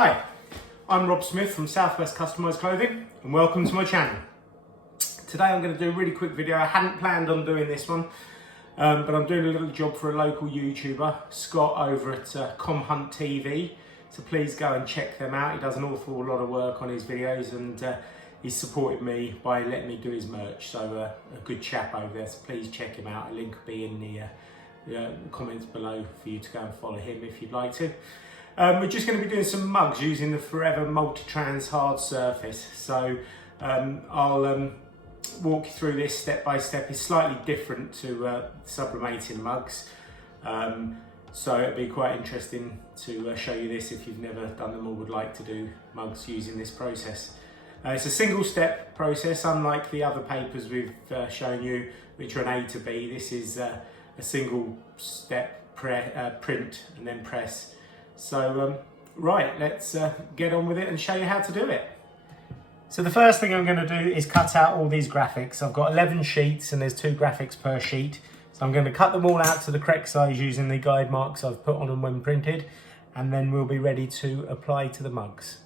Hi, I'm Rob Smith from Southwest Customised Clothing and welcome to my channel. Today I'm going to do a really quick video. I hadn't planned on doing this one, but I'm doing a little job for a local YouTuber, Scott, over at Kom Hunt TV. So please go and check them out. He does an awful lot of work on his videos and he's supported me by letting me do his merch. So a good chap over there, so please check him out. A link will be in the comments below for you to go and follow him if you'd like to. We're just going to be doing some mugs using the Forever Multi-Trans hard surface. So I'll walk you through this step by step. It's slightly different to sublimating mugs. So it'll be quite interesting to show you this if you've never done them or would like to do mugs using this process. It's a single step process, unlike the other papers we've shown you, which are an A to B. This is a single step print and then press. So right, let's get on with it and show you how to do it. So the first thing I'm going to do is cut out all these graphics. I've got 11 sheets and there's 2 graphics per sheet. So I'm going to cut them all out to the correct size using the guide marks I've put on them when printed, and then we'll be ready to apply to the mugs.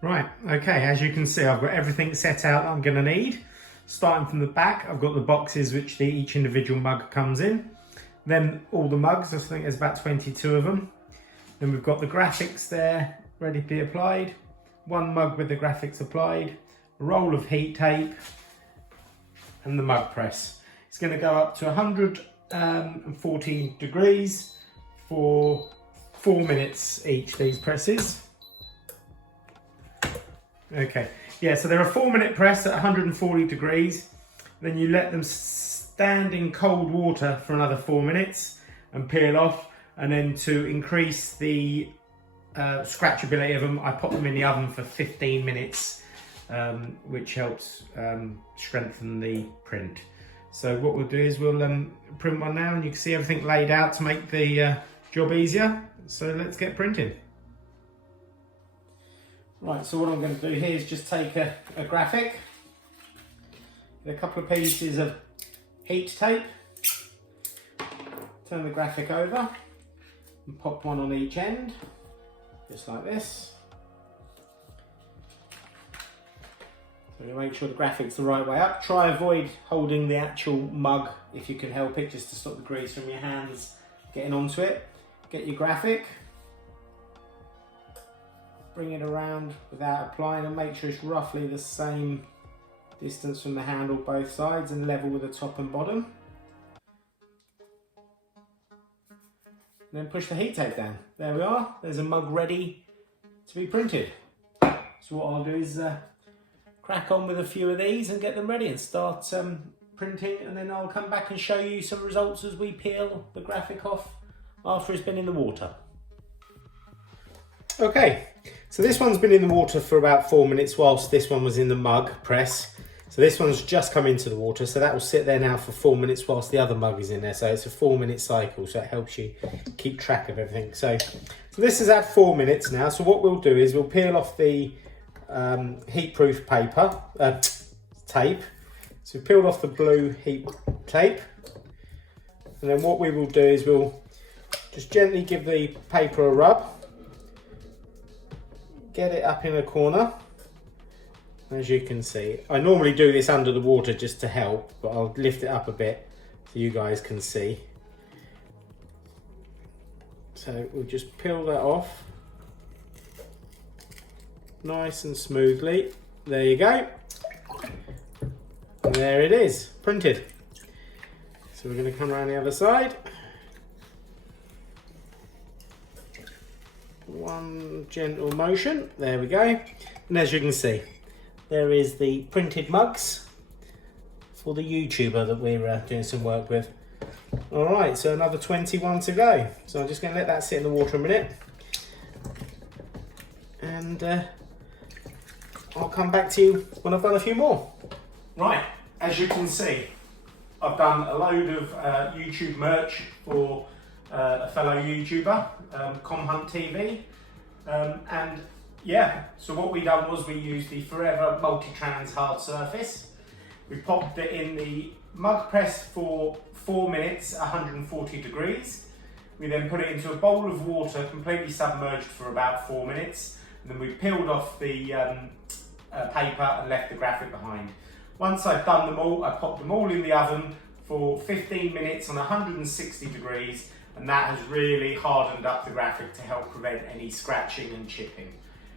Right, okay, as you can see, I've got everything set out that I'm going to need. Starting from the back, I've got the boxes which each individual mug comes in. Then all the mugs, I think there's about 22 of them. Then we've got the graphics there, ready to be applied. 1 mug with the graphics applied. A roll of heat tape. And the mug press. It's going to go up to 140 degrees for 4 minutes each, these presses. Okay, yeah, so they're a 4-minute press at 140 degrees. Then you let them stand in cold water for another 4 minutes and peel off. And then to increase the scratchability of them, I pop them in the oven for 15 minutes, which helps strengthen the print. So what we'll do is we'll print one now, and you can see everything laid out to make the job easier. So let's get printing. Right, so what I'm going to do here is just take a graphic, get a couple of pieces of heat tape, turn the graphic over and pop one on each end, just like this. So you make sure the graphic's the right way up. Try avoid holding the actual mug if you can help it, just to stop the grease from your hands getting onto it. Get your graphic. Bring it around without applying and make sure it's roughly the same distance from the handle both sides and level with the top and bottom. And then push the heat tape down. There we are, there's a mug ready to be printed. So what I'll do is crack on with a few of these and get them ready and start printing, and then I'll come back and show you some results as we peel the graphic off after it's been in the water. Okay, so this one's been in the water for about 4 minutes whilst this one was in the mug press. So this one's just come into the water, so that will sit there now for 4 minutes whilst the other mug is in there. So it's a 4-minute cycle, so it helps you keep track of everything. So this is at 4 minutes now. So what we'll do is we'll peel off the heat-proof paper, tape. So we peeled off the blue heat tape. And then what we will do is we'll just gently give the paper a rub. Get it up in a corner, as you can see. I normally do this under the water just to help, but I'll lift it up a bit so you guys can see. So we'll just peel that off nice and smoothly. There you go. And there it is, printed. So we're going to come around the other side. One gentle motion, there we go. And as you can see, there is the printed mugs for the YouTuber that we're doing some work with. All right, so another 21 to go. So I'm just going to let that sit in the water a minute. And I'll come back to you when I've done a few more. Right, as you can see, I've done a load of YouTube merch for a fellow YouTuber, Kom Hunt TV, and yeah, so what we done was we used the Forever Multi-Trans hard surface. We popped it in the mug press for 4 minutes, 140 degrees. We then put it into a bowl of water, completely submerged for about 4 minutes. And then we peeled off the paper and left the graphic behind. Once I'd done them all, I popped them all in the oven for 15 minutes on 160 degrees, and that has really hardened up the graphic to help prevent any scratching and chipping.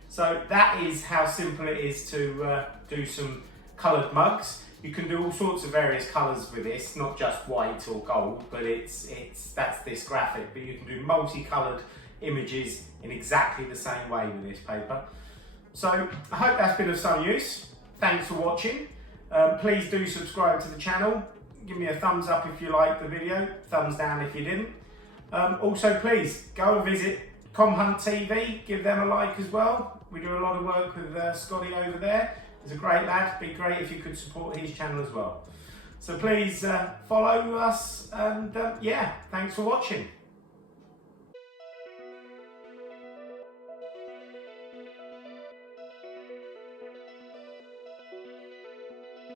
So that is how simple it is to do some coloured mugs. You can do all sorts of various colours with this, not just white or gold, but that's this graphic. But you can do multicoloured images in exactly the same way with this paper. So I hope that's been of some use. Thanks for watching. Please do subscribe to the channel. Give me a thumbs up if you liked the video, thumbs down if you didn't. Also, please go and visit Kom Hunt TV, give them a like as well. We do a lot of work with Scotty over there. He's a great lad. It'd be great if you could support his channel as well. So please follow us, and yeah, thanks for watching.